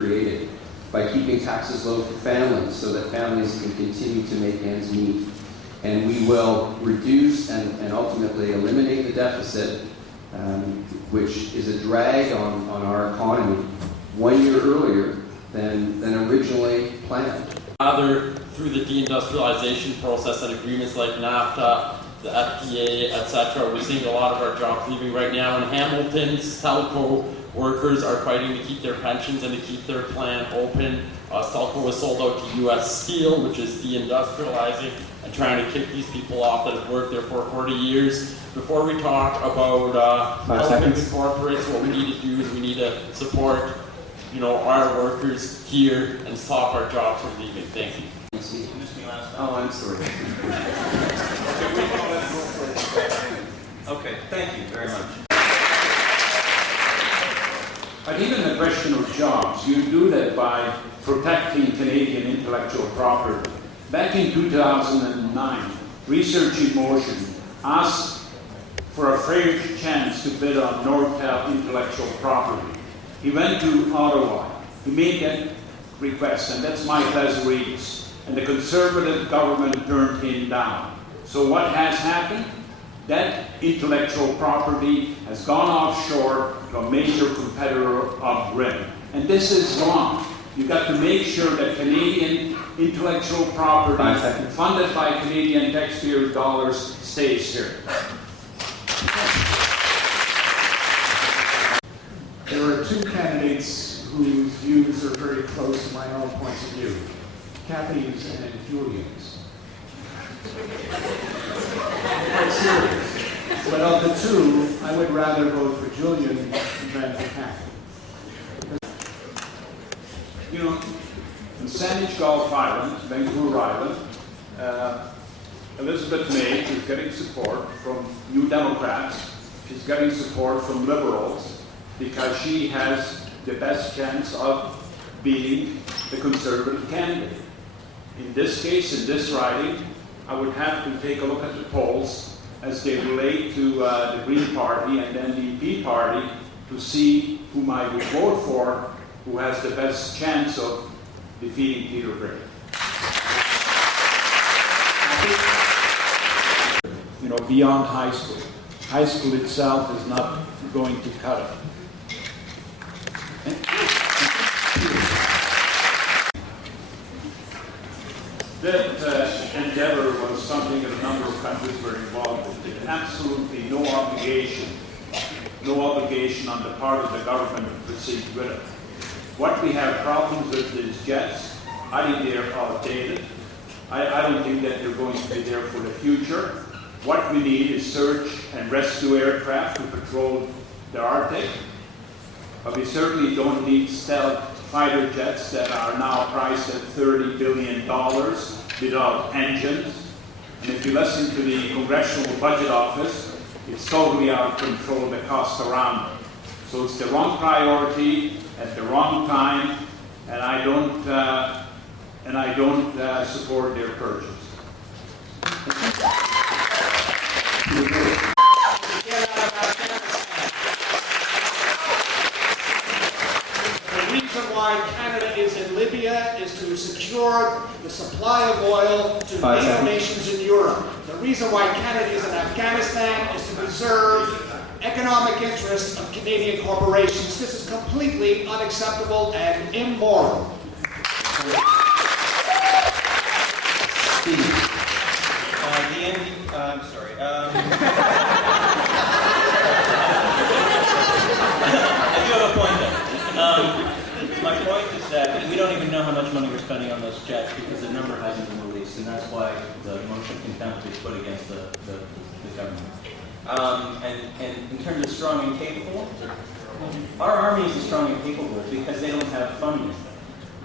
created by keeping taxes low for families so that families can continue to make ends meet. And we will reduce and ultimately eliminate the deficit, which is a drag on our economy 1 year earlier than originally planned. Rather, through the deindustrialization process and agreements like NAFTA, the FTA, etc., we're seeing a lot of our jobs leaving right now. In Hamilton's telco workers are fighting to keep their pensions and to keep their plant open. Stelco was sold out to U.S. Steel, which is deindustrializing and trying to kick these people off that have worked there for 40 years. Before we talk about helping the corporates, what we need to do is we need to support, our workers here and stop our jobs from leaving. Thank you. Oh, I'm sorry. Okay, thank you very much. But even the question of jobs, you do that by protecting Canadian intellectual property. Back in 2009, Research in Motion asked for a fair chance to bid on Nortel intellectual property. He went to Ottawa. He made that request, and that's Mike Lazaridis. And the Conservative government turned him down. So what has happened? That intellectual property has gone offshore to a major competitor of RIM. And this is wrong. You've got to make sure that Canadian intellectual property funded by Canadian taxpayer dollars stays here. There are two candidates whose views are very close to my own points of view, Kathy's and Julian's. Quite serious. But of the two, I would rather vote for Julian than for Kathy. In Sandwich Gulf Island, Vancouver Island, Elizabeth May is getting support from New Democrats. She's getting support from Liberals because she has the best chance of being the Conservative candidate. In this case, in this riding, I would have to take a look at the polls as they relate to the Green Party and the NDP Party to see whom I would vote for, who has the best chance of defeating Peter Gray. Beyond high school. High school itself is not going to cut it. That endeavor was something that a number of countries were involved with. There's absolutely no obligation on the part of the government to proceed with it. What we have problems with is jets. I think they're outdated. I don't think that they're going to be there for the future. What we need is search and rescue aircraft to patrol the Arctic. But we certainly don't need stealth fighter jets that are now priced at $30 billion without engines. And if you listen to the Congressional Budget Office, it's totally out of control, the cost around it. So it's the wrong priority at the wrong time, and I don't support their purchase. The reason why Canada is in Libya is to secure the supply of oil to NATO nations in Europe. The reason why Canada is in Afghanistan is to preserve economic interests of Canadian corporations. This is completely unacceptable and immoral. I'm sorry. I do have a point there. My point is that we don't even know how much money we're spending on those jets because the number hasn't been released, and that's why the motion of contempt is put against the government. And in terms of strong and capable, our army isn't strong and capable because they don't have funding.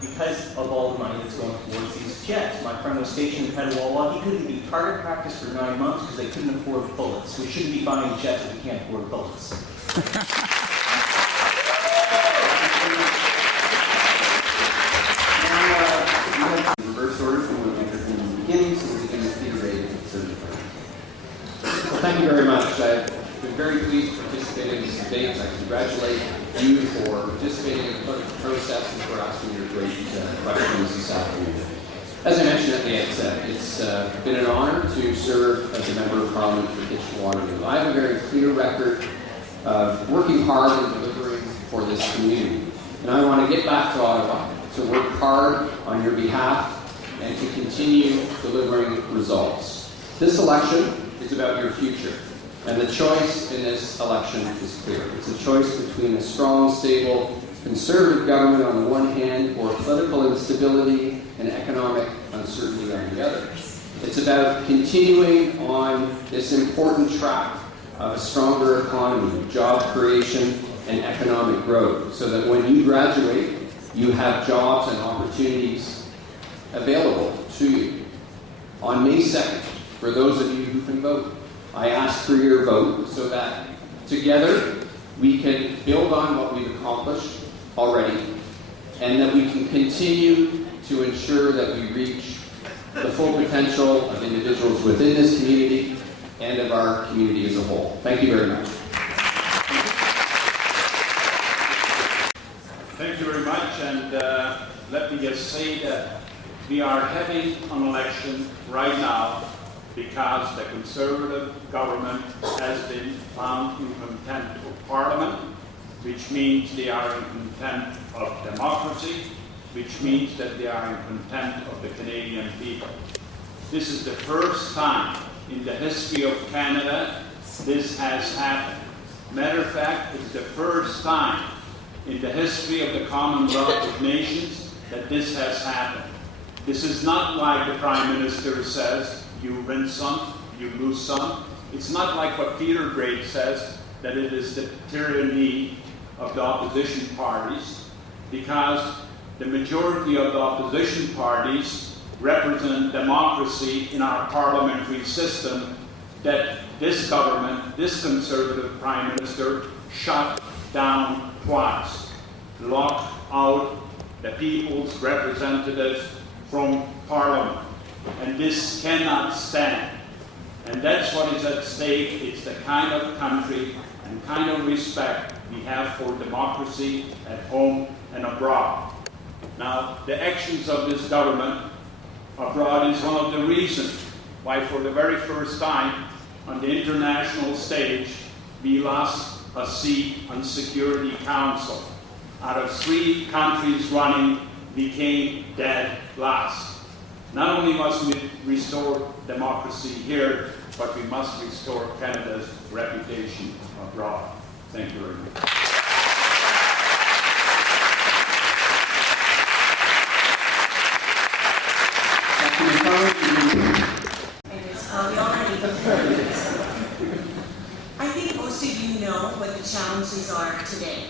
Because of all the money that's going towards these jets. My friend was stationed in Petawawa. He couldn't be target practice for 9 months because they couldn't afford bullets. We shouldn't be buying jets if we can't afford bullets. Reverse order from what we heard from the beginning, so we can Peter Gray to conservative. Well, thank you very much. I've been very pleased to participate in this debate. I congratulate you for participating in the process and for asking your great questions this afternoon. As I mentioned at the outset, it's been an honor to serve as a Member of Parliament for Kitchener-Waterloo. I have a very clear record of working hard and delivering for this community. And I want to get back to Ottawa to work hard on your behalf and to continue delivering results. This election is about your future. And the choice in this election is clear. It's a choice between a strong, stable, conservative government on the one hand, or political instability and economic uncertainty on the other. It's about continuing on this important track of a stronger economy, job creation, and economic growth, so that when you graduate, you have jobs and opportunities available to you. On May 2nd, for those of you who can vote, I ask for your vote so that together we can build on what we've accomplished already and that we can continue to ensure that we reach the full potential of individuals within this community and of our community as a whole. Thank you very much. Thank you very much, and let me just say that we are having an election right now because the Conservative government has been found in contempt of Parliament, which means they are in contempt of democracy, which means that they are in contempt of the Canadian people. This is the first time in the history of Canada this has happened. Matter of fact, it's the first time in the history of the Commonwealth of Nations that this has happened. This is not like the Prime Minister says, you win some, you lose some. It's not like what Peter Graves says, that it is the tyranny of the opposition parties, because the majority of the opposition parties represent democracy in our parliamentary system that this government, this Conservative Prime Minister, shut down twice, locked out the people's representatives from Parliament. And this cannot stand. And that's what is at stake. It's the kind of country and kind of respect we have for democracy at home and abroad. Now, the actions of this government abroad is one of the reasons why for the very first time on the international stage we lost a seat on Security Council. Out of 3 countries running, we came dead last. Not only must we restore democracy here, but we must restore Canada's reputation abroad. Thank you very much. I think most of you know what the challenges are today.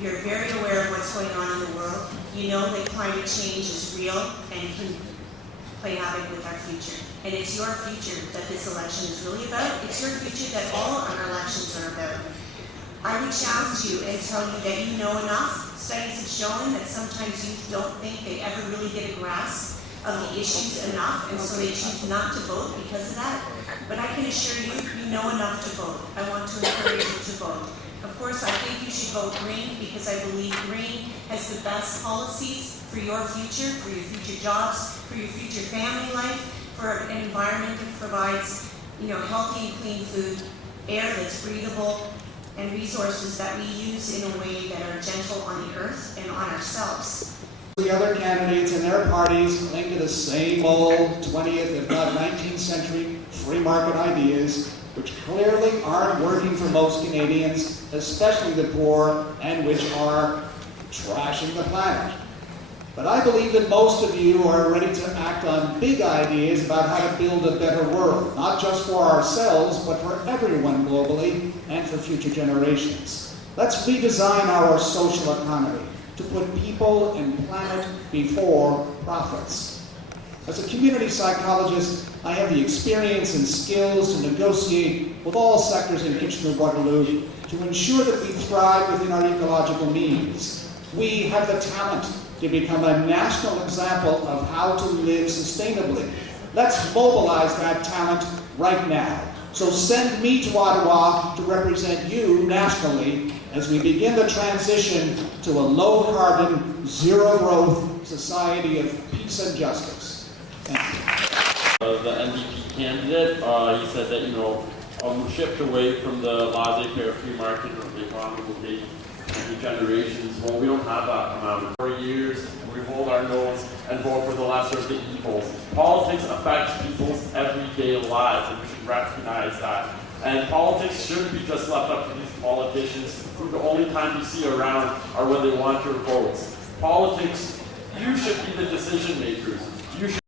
You're very aware of what's going on in the world. You know that climate change is real and can play havoc with our future. And it's your future that this election is really about. It's your future that all our elections are about. I would challenge you and tell you that you know enough. Studies have shown that sometimes youth don't think they ever really get a grasp of the issues enough, and so they choose not to vote because of that. But I can assure you, you know enough to vote. I want to encourage you to vote. Of course, I think you should vote Green because I believe Green has the best policies for your future jobs, for your future family life, for an environment that provides, healthy and clean food, air that's breathable, and resources that we use in a way that are gentle on the earth and on ourselves. The other candidates and their parties cling to the same old 20th, if not 19th century free market ideas, which clearly aren't working for most Canadians, especially the poor, and which are trashing the planet. But I believe that most of you are ready to act on big ideas about how to build a better world, not just for ourselves, but for everyone globally and for future generations. Let's redesign our social economy to put people and planet before profits. As a community psychologist, I have the experience and skills to negotiate with all sectors in Kitchener-Waterloo to ensure that we thrive within our ecological means. We have the talent to become a national example of how to live sustainably. Let's mobilize that talent right now. So send me to Ottawa to represent you nationally as we begin the transition to a low-carbon, zero-growth society of peace and justice. Thank you. The NDP candidate, he said that, we'll shift away from the laissez-faire free market or the economy will take many generations. Well, we don't have that amount of 4 years, and we hold our nose and vote for the lesser of the evils. Politics affects people's everyday lives, and we should recognize that. And politics shouldn't be just left up to these politicians who the only time you see around are when they want your votes. Politics, you should be the decision makers. You should